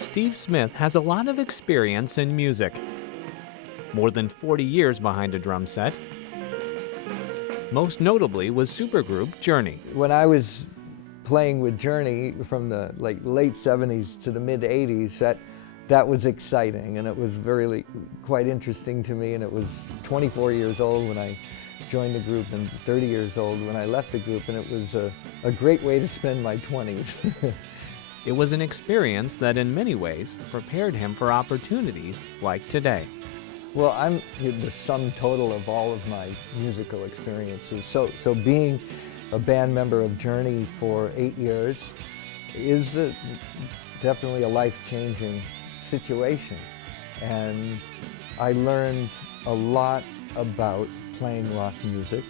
Steve Smith has a lot of experience in music. More than 40 years behind a drum set. Most notably was supergroup Journey. When I was playing with Journey from the late 70s to the mid 80s, that was exciting, and it was really quite interesting to me. And it was 24 years old when I joined the group and 30 years old when I left the group, and it was a great way to spend my 20s. It was an experience that in many ways prepared him for opportunities like today. Well, I'm the sum total of all of my musical experiences. So being a band member of Journey for 8 years is definitely a life-changing situation. And I learned a lot about playing rock music.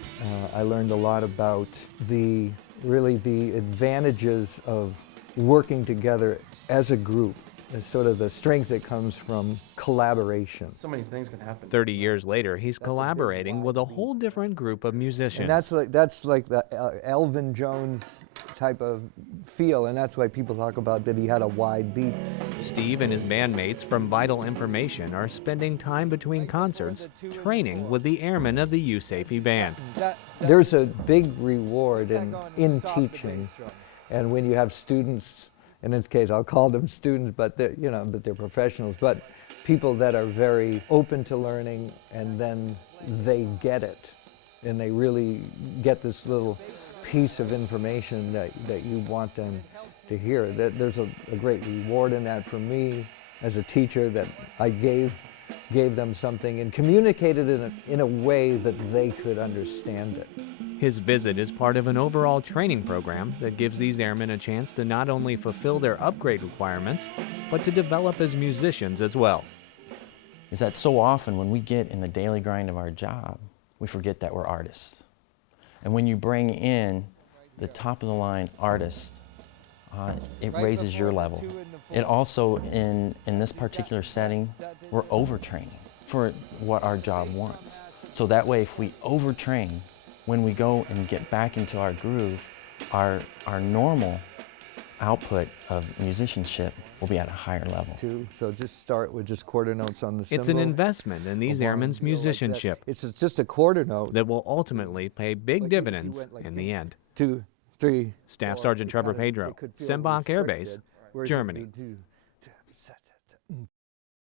I learned a lot about the advantages of working together as a group. It's sort of the strength that comes from collaboration. So many things can happen. 30 years later, he's collaborating with a whole different group of musicians. And that's like the Elvin Jones type of feel, and that's why people talk about that he had a wide beat. Steve and his bandmates from Vital Information are spending time between concerts training with the airmen of the USAFE band. There's a big reward in teaching, and when you have students, in this case I'll call them students, but they're professionals, but people that are very open to learning, and then they get it, and they really get this little piece of information that you want them to hear. There's a great reward in that for me as a teacher, that I gave them something and communicated it in a way that they could understand it. His visit is part of an overall training program that gives these airmen a chance to not only fulfill their upgrade requirements, but to develop as musicians as well. Is that so often when we get in the daily grind of our job, we forget that we're artists. And when you bring in the top of the line artist, it raises your level. It also, in this particular setting, we're overtraining for what our job wants. So that way, if we overtrain, when we go and get back into our groove, our normal output of musicianship will be at a higher level. So just start with just quarter notes on the cymbal. It's an investment in these airmen's musicianship. It's just a quarter note that will ultimately pay big dividends in the end. 2, 3. Staff Sergeant Trevor Pedro, Sembach Air Base, Germany.